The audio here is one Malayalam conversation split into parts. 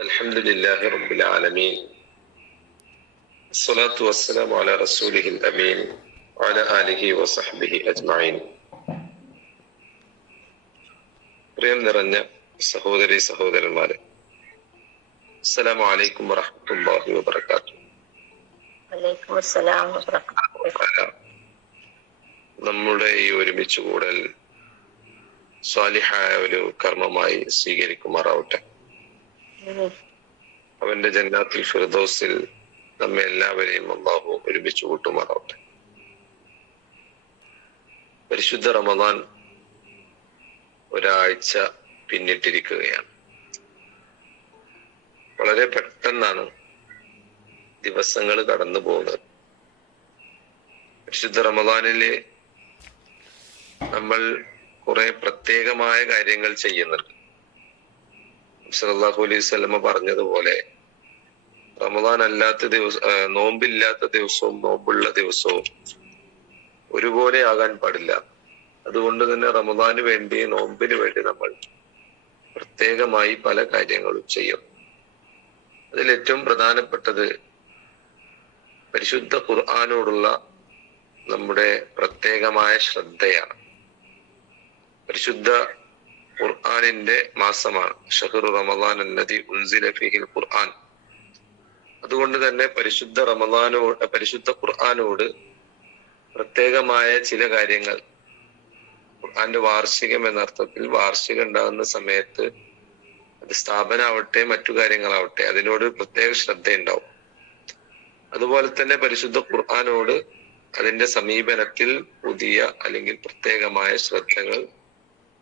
الحمد لله رب العالمين الصلاة والسلام على رسوله الأمين وعلى آله وصحبه أجمعين. പ്രിയം നിറഞ്ഞ സഹോദരി സഹോദരന്മാരെ, അസ്സലാമു അലൈക്കും വറഹ്മത്തുള്ളാഹി വബറകാതുഹു. നമ്മുടെ ഈ ഒരുമിച്ച് കൂടൽ സ്വാലിഹായ ഒരു കർമ്മമായി സ്വീകരിക്കുമാറാവട്ടെ. അവന്റെ ജന്നാത്തുൽ ഫിർദൗസിൽ നമ്മെ എല്ലാവരെയും അല്ലാഹു ഒരുമിച്ച് കൂട്ടുമാറാവട്ടെ. പരിശുദ്ധ റമദാൻ ഒരാഴ്ച പിന്നിട്ടിരിക്കുകയാണ്. വളരെ പെട്ടെന്നാണ് ദിവസങ്ങൾ കടന്നു പോകുന്നത്. പരിശുദ്ധ റമദാനില് നമ്മൾ കുറെ പ്രത്യേകമായ കാര്യങ്ങൾ ചെയ്യുന്നുണ്ട്. സല്ലല്ലാഹു അലൈഹി വസല്ലമ പറഞ്ഞതുപോലെ റമദാൻ അല്ലാത്ത ദിവസം, നോമ്പില്ലാത്ത ദിവസവും നോമ്പുള്ള ദിവസവും ഒരുപോലെ ആകാൻ പാടില്ല. അതുകൊണ്ട് തന്നെ റമദാന് വേണ്ടി, നോമ്പിന് വേണ്ടി നമ്മൾ പ്രത്യേകമായി പല കാര്യങ്ങളും ചെയ്യും. അതിൽ ഏറ്റവും പ്രധാനപ്പെട്ടത് പരിശുദ്ധ ഖുർആനോടുള്ള നമ്മുടെ പ്രത്യേകമായ ശ്രദ്ധയാണ്. പരിശുദ്ധ ഖുർആനിന്റെ മാസമാണ് ഷഹ്റു റമദാൻ അല്ലദീ ഉൻസില ഫീഹിൽ ഖുർആൻ. അതുകൊണ്ട് തന്നെ പരിശുദ്ധ ഖുർആനോട് പ്രത്യേകമായ ചില കാര്യങ്ങൾ, ഖുർആന്റെ വാർഷികം എന്ന അർത്ഥത്തിൽ വാർഷികം ഉണ്ടാകുന്ന സമയത്ത് അത് സ്ഥാപനമാവട്ടെ മറ്റു കാര്യങ്ങളാവട്ടെ അതിനോട് പ്രത്യേക ശ്രദ്ധയുണ്ടാവും. അതുപോലെ തന്നെ പരിശുദ്ധ ഖുർആനോട് അതിന്റെ സമീപനത്തിൽ പുതിയ അല്ലെങ്കിൽ പ്രത്യേകമായ ശ്രദ്ധകൾ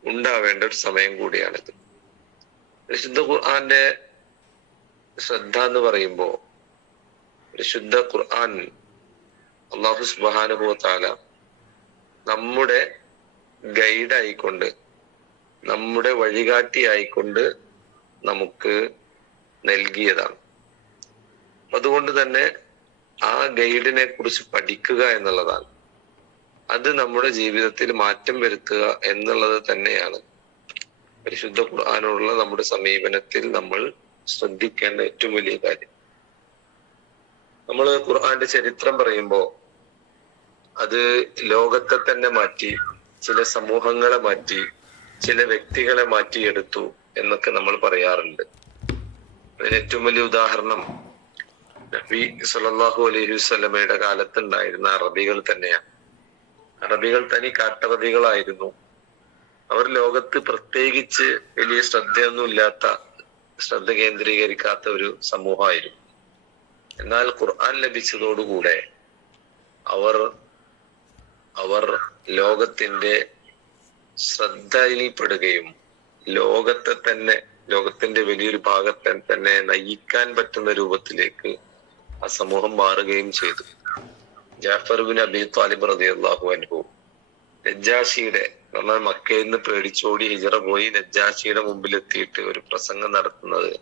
ഉണ്ടാവേണ്ട ഒരു സമയം കൂടിയാണിത്. പരിശുദ്ധ ഖുർആന്റെ ശ്രദ്ധ എന്ന് പറയുമ്പോൾ, പരിശുദ്ധ ഖുർആൻ അല്ലാഹു സുബ്ഹാനഹു വ തആല നമ്മുടെ ഗൈഡ് ആയിക്കൊണ്ട്, നമ്മുടെ വഴികാട്ടി ആയിക്കൊണ്ട് നമുക്ക് നൽകിയതാണ്. അതുകൊണ്ട് തന്നെ ആ ഗൈഡിനെ കുറിച്ച് പഠിക്കുക എന്നുള്ളതാണ്, അത് നമ്മുടെ ജീവിതത്തിൽ മാറ്റം വരുത്തുക എന്നുള്ളത് തന്നെയാണ് പരിശുദ്ധ ഖുർആനോടുള്ള നമ്മുടെ സമീപനത്തിൽ നമ്മൾ ശ്രദ്ധിക്കേണ്ട ഏറ്റവും വലിയ കാര്യം. നമ്മൾ ഖുർആന്റെ ചരിത്രം പറയുമ്പോൾ അത് ലോകത്തെ തന്നെ മാറ്റി, ചില സമൂഹങ്ങളെ മാറ്റി, ചില വ്യക്തികളെ മാറ്റിയെടുത്തു എന്നൊക്കെ നമ്മൾ പറയാറുണ്ട്. അതിന് ഏറ്റവും വലിയ ഉദാഹരണം നബി സല്ലല്ലാഹു അലൈഹി വസല്ലമയുടെ കാലത്തുണ്ടായിരുന്ന അറബികൾ തന്നെയാണ്. അറബികൾ തനി കാട്ടറബികളായിരുന്നു. അവർ ലോകത്ത് പ്രത്യേകിച്ച് വലിയ ശ്രദ്ധ കേന്ദ്രീകരിക്കാത്ത ഒരു സമൂഹമായിരുന്നു. എന്നാൽ ഖുർആൻ ലഭിച്ചതോടുകൂടെ അവർ ലോകത്തിന്റെ ശ്രദ്ധയിൽപ്പെടുകയും ലോകത്തിന്റെ വലിയൊരു ഭാഗത്തെ തന്നെ നയിക്കാൻ പറ്റുന്ന രൂപത്തിലേക്ക് ആ സമൂഹം മാറുകയും ചെയ്തു. ജാഫർ ബിൻ അബി ത്വാലിബ് റളിയല്ലാഹു അൻഹു നജ്ജാശിയുടെ, നമ്മൾ മക്കയിൽ നിന്ന് പേടിച്ചോടി ഹിജറ പോയി നജ്ജാശിയുടെ മുമ്പിലെത്തിയിട്ട് ഒരു പ്രസംഗം നടത്തുന്നത്,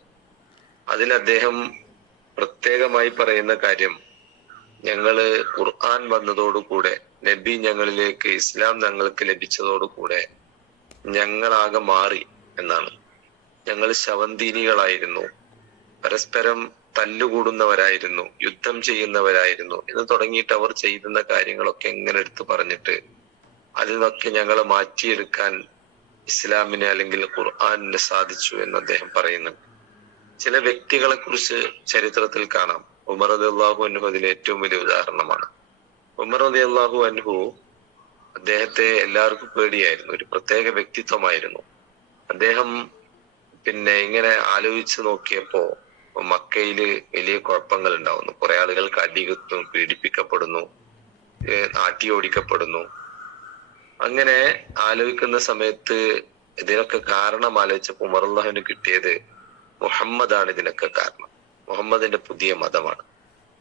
അതിൽ അദ്ദേഹം പ്രത്യേകമായി പറയുന്ന കാര്യം, ഞങ്ങള് ഖുർആൻ വന്നതോടുകൂടെ, നബി ഞങ്ങളിലേക്ക്, ഇസ്ലാം ഞങ്ങൾക്ക് ലഭിച്ചതോടുകൂടെ ഞങ്ങളാകെ മാറി എന്നാണ്. ഞങ്ങൾ ശവന്തീനികളായിരുന്നു, പരസ്പരം തല്ലുകൂടുന്നവരായിരുന്നു, യുദ്ധം ചെയ്യുന്നവരായിരുന്നു എന്ന് തുടങ്ങിയിട്ട് അവർ ചെയ്യുന്ന കാര്യങ്ങളൊക്കെ എങ്ങനെ എടുത്തു പറഞ്ഞിട്ട് അതിൽ നിന്നൊക്കെ ഞങ്ങളെ മാറ്റിയെടുക്കാൻ ഇസ്ലാമിനെ അല്ലെങ്കിൽ ഖുർആനിന് സാധിച്ചു എന്ന് അദ്ദേഹം പറയുന്നുണ്ട്. ചില വ്യക്തികളെ കുറിച്ച് ചരിത്രത്തിൽ കാണാം. ഉമർ റളിയല്ലാഹു അൻഹു അതിൽ ഏറ്റവും വലിയ ഉദാഹരണമാണ്. ഉമർ റളിയല്ലാഹു അൻഹു, അദ്ദേഹത്തെ എല്ലാവർക്കും പേടിയായിരുന്നു, ഒരു പ്രത്യേക വ്യക്തിത്വമായിരുന്നു അദ്ദേഹം. ഇങ്ങനെ ആലോചിച്ച് നോക്കിയപ്പോ മക്കയില് വലിയ കുഴപ്പങ്ങൾ ഉണ്ടാവുന്നു. കുറെ ആളുകൾക്ക് അടികുത്തും, പീഡിപ്പിക്കപ്പെടുന്നു, ആട്ടിയോടിക്കപ്പെടുന്നു. അങ്ങനെ ആലോചിക്കുന്ന സമയത്ത് ഇതിനൊക്കെ കാരണം ആലോചിച്ചപ്പോൾ ഉമർ അള്ളാഹുവിന് കിട്ടിയത് മുഹമ്മദാണ് ഇതിനൊക്കെ കാരണം, മുഹമ്മദിന്റെ പുതിയ മതമാണ്.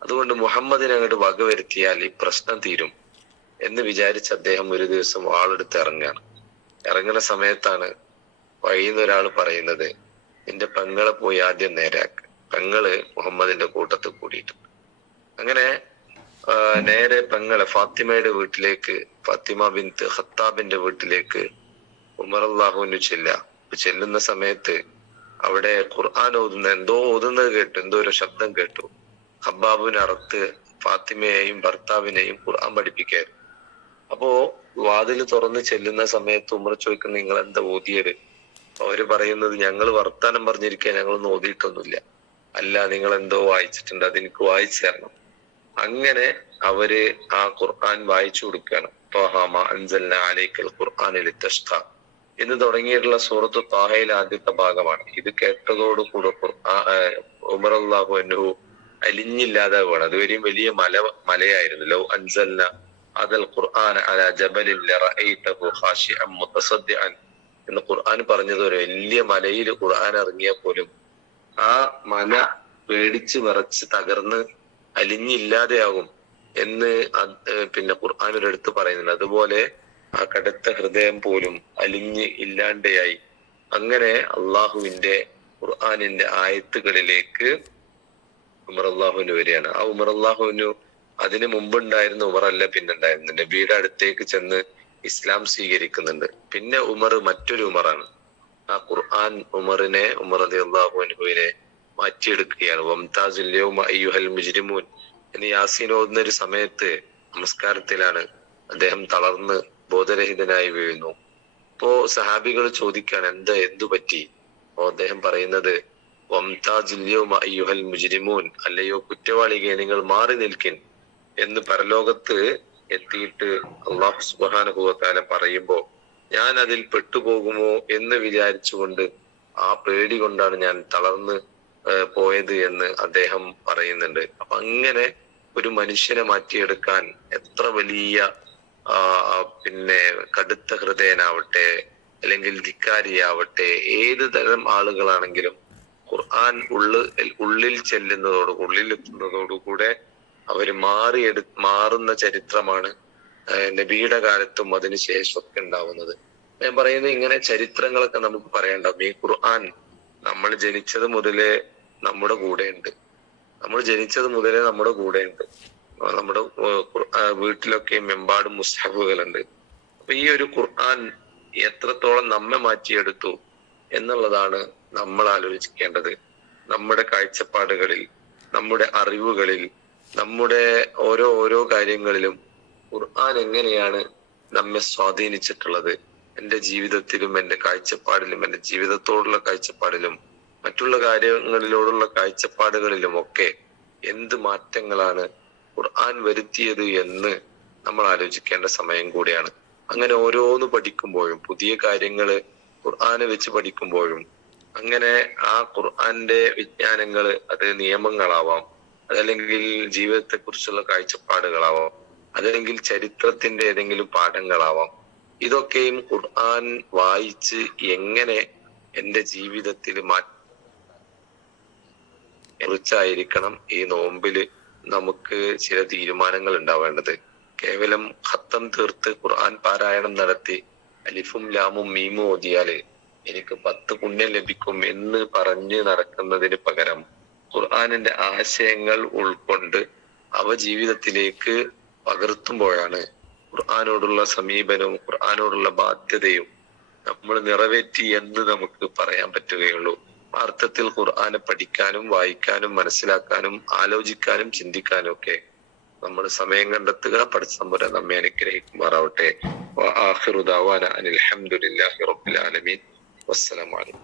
അതുകൊണ്ട് മുഹമ്മദിനെ അങ്ങോട്ട് വകവരുത്തിയാൽ ഈ പ്രശ്നം തീരും എന്ന് വിചാരിച്ച് അദ്ദേഹം ഒരു ദിവസം വാളെടുത്ത് ഇറങ്ങുന്ന സമയത്താണ് വഴിയിൽ ഒരാൾ പറയുന്നത്, നിന്റെ പെങ്ങളെ പോയി ആദ്യം നേരാക്ക്, പെങ്ങള് മുഹമ്മദിന്റെ കൂട്ടത്തിൽ കൂടിയിട്ടുണ്ട്. അങ്ങനെ നേരെ പെങ്ങളെ ഫാത്തിമയുടെ വീട്ടിലേക്ക്, ഫാത്തിമ ബിൻത്ത് ഖത്താബിന്റെ വീട്ടിലേക്ക് ഉമർ അള്ളാഹുവിന് ചെല്ലുന്ന സമയത്ത് അവിടെ ഖുർആൻ ഓതുന്നത് കേട്ടു, എന്തോ ഒരു ശബ്ദം കേട്ടു. ഹബ്ബാബിനെ അറുത്ത് ഫാത്തിമയെയും ഭർത്താവിനെയും ഖുർആൻ പഠിപ്പിക്കായിരുന്നു. അപ്പോ വാതിൽ തുറന്ന് ചെല്ലുന്ന സമയത്ത് ഉമർ ചോദിക്കുന്നത്, നിങ്ങൾ എന്താ ഓതിയത്? അവര് പറയുന്നത്, ഞങ്ങൾ വർത്താനം പറഞ്ഞിരിക്കുക, ഞങ്ങളൊന്നും ഓതിയിട്ടൊന്നുമില്ല. അല്ല, നിങ്ങൾ എന്തോ വായിച്ചിട്ടുണ്ട്, അതെനിക്ക് വായിച്ചു തരണം. അങ്ങനെ അവര് ആ ഖുർആൻ വായിച്ചു കൊടുക്കുകയാണ്. എന്ന് തുടങ്ങിയിട്ടുള്ള സൂറത്ത് താഹയിലെ ആദ്യത്തെ ഭാഗമാണ്. ഇത് കേട്ടതോടുകൂടെ ഉമർ അള്ളാഹു അൻഹു അലിഞ്ഞില്ലാതാവുകയാണ്. അതുവരെയും വലിയ മലയായിരുന്നു. ലൗ അൻസൽന അതൽ ഖുർആൻ അലാ ജബലിൻ ലറഅയ്തഹു ഖാശിഅൻ മുതസദ്ദിഅൻ എന്ന് ഖുർആൻ പറഞ്ഞത്, ഒരു വലിയ മലയിൽ ഖുർആൻ ഇറങ്ങിയാൽ പോലും ആ മല പേടിച്ച് വിറച്ച് തകർന്ന് അലിഞ്ഞില്ലാതെയാകും എന്ന് പിന്നെ ഖുർആൻ ഒരിടത്ത് പറയുന്നുണ്ട്. അതുപോലെ ആ കടുത്ത ഹൃദയം പോലും അലിഞ്ഞ് ഇല്ലാണ്ടെയായി. അങ്ങനെ അള്ളാഹുവിന്റെ ഖുർആനിന്റെ ആയത്തുകളിലേക്ക് ഉമർ അള്ളാഹുവിന് വരികയാണ്. ആ ഉമർ അള്ളാഹുവിനു അതിന് മുമ്പുണ്ടായിരുന്ന ഉമറല്ല പിന്നുണ്ടായിരുന്നു. നബിയുടെ അടുത്തേക്ക് ചെന്ന് ഇസ്ലാം സ്വീകരിക്കുന്നുണ്ട്. പിന്നെ ഉമർ മറ്റൊരു ഉമറാണ്. ആ ഖുർആൻ ഉമറിനെ, ഉമർ റളിയല്ലാഹു അൻഹുവിനെ മാറ്റിയെടുക്കുകയാണ്. വംതാസുൽ യൗമ അയ്യുഹൽ മുജ്രിമൂൻ എന്ന് യാസീൻ ഓതുന്ന ഒരു സമയത്ത് നമസ്കാരത്തിലാണ് അദ്ദേഹം തളർന്ന് ബോധരഹിതനായി വീഴുന്നു. അപ്പോ സഹാബികൾ ചോദിക്കാണ്, എന്തു പറ്റി? അപ്പോ അദ്ദേഹം പറയുന്നത്, വംതാസുൽ യൗമ അയ്യുഹൽ മുജ്രിമൂൻ, അല്ലയോ കുറ്റവാളികളെ നിങ്ങൾ മാറി നിൽക്കിൻ എന്ന് പരലോകത്ത് എത്തിയിട്ട് അല്ലാഹു സുബ്ഹാനഹു വ തആല പറയുമ്പോ ഞാൻ അതിൽ പെട്ടുപോകുമോ എന്ന് വിചാരിച്ചുകൊണ്ട് ആ പേടി കൊണ്ടാണ് ഞാൻ തളർന്ന് പോയത് എന്ന് അദ്ദേഹം പറയുന്നുണ്ട്. അപ്പൊ അങ്ങനെ ഒരു മനുഷ്യനെ മാറ്റിയെടുക്കാൻ എത്ര വലിയ പിന്നെ കടുത്ത ഹൃദയനാവട്ടെ, അല്ലെങ്കിൽ ധിക്കാരിയാവട്ടെ, ഏത് തരം ആളുകളാണെങ്കിലും ഖുർആൻ ഉള്ളിൽ ഉള്ളിലെത്തുന്നതോടുകൂടെ അവര് മാറുന്ന ചരിത്രമാണ് നബിയുടെ കാലത്തും അതിന് ശേഷമൊക്കെ ഉണ്ടാവുന്നത്. ഞാൻ പറയുന്നത്, ഇങ്ങനെ ചരിത്രങ്ങളൊക്കെ നമുക്ക് പറയണ്ടാവും. ഈ ഖുർആൻ നമ്മൾ ജനിച്ചത് മുതലേ നമ്മുടെ കൂടെയുണ്ട്. നമ്മുടെ വീട്ടിലൊക്കെ എമ്പാടും മുസ്ഹഫുകളുണ്ട്. അപ്പൊ ഈ ഒരു ഖുർആൻ എത്രത്തോളം നമ്മെ മാറ്റിയെടുത്തു എന്നുള്ളതാണ് നമ്മൾ ആലോചിക്കേണ്ടത്. നമ്മുടെ കാഴ്ചപ്പാടുകളിൽ, നമ്മുടെ അറിവുകളിൽ, നമ്മുടെ ഓരോ കാര്യങ്ങളിലും ഖുർആൻ എങ്ങനെയാണ് നമ്മെ സ്വാധീനിച്ചിട്ടുള്ളത്. എന്റെ ജീവിതത്തിലും, എന്റെ കാഴ്ചപ്പാടിലും, എന്റെ ജീവിതത്തോടുള്ള കാഴ്ചപ്പാടിലും, മറ്റുള്ള കാര്യങ്ങളിലോടുള്ള കാഴ്ചപ്പാടുകളിലും ഒക്കെ എന്ത് മാറ്റങ്ങളാണ് ഖുർആൻ വരുത്തിയത് എന്ന് നമ്മൾ ആലോചിക്കേണ്ട സമയം കൂടിയാണ്. അങ്ങനെ ഓരോന്ന് പഠിക്കുമ്പോഴും, പുതിയ കാര്യങ്ങള് ഖുർആനെ വെച്ച് പഠിക്കുമ്പോഴും, അങ്ങനെ ആ ഖുർആന്റെ വിജ്ഞാനങ്ങള്, അത് നിയമങ്ങളാവാം, അതല്ലെങ്കിൽ ജീവിതത്തെ കുറിച്ചുള്ള കാഴ്ചപ്പാടുകളാവാം, അതല്ലെങ്കിൽ ചരിത്രത്തിന്റെ ഏതെങ്കിലും പാഠങ്ങളാവാം, ഇതൊക്കെയും ഖുർആൻ വായിച്ച് എങ്ങനെ എന്റെ ജീവിതത്തിൽ കുറിച്ചായിരിക്കണം ഈ നോമ്പില് നമുക്ക് ചില തീരുമാനങ്ങൾ ഉണ്ടാവേണ്ടത്. കേവലം ഖത്തം തീർത്ത് ഖുർആൻ പാരായണം നടത്തി അലിഫും ലാമും മീമും ഓതിയാല് എനിക്ക് 10 പുണ്യം ലഭിക്കും എന്ന് പറഞ്ഞ് നടക്കുന്നതിന് പകരം ഖുർആനിന്റെ ആശയങ്ങൾ ഉൾക്കൊണ്ട് അവ ജീവിതത്തിലേക്ക് പകർത്തുമ്പോഴാണ് ഖുർആനോടുള്ള സമീപനവും ഖുർആനോടുള്ള ബാധ്യതയും നമ്മൾ നിറവേറ്റി എന്ന് നമുക്ക് പറയാൻ പറ്റുകയുള്ളൂ. അർത്ഥത്തിൽ ഖുർആനെ പഠിക്കാനും, വായിക്കാനും, മനസ്സിലാക്കാനും, ആലോചിക്കാനും, ചിന്തിക്കാനും ഒക്കെ നമ്മൾ സമയം കണ്ടെത്തുക. പടച്ചതമ്പുരാൻ നമ്മെ അനുഗ്രഹിക്കുമാറാവട്ടെ. വആഖിറു ദഅവാന അനിൽ ഹംദുലില്ലാഹി റബ്ബിൽ ആലമീൻ. വസ്സലാമു അലൈക്കും.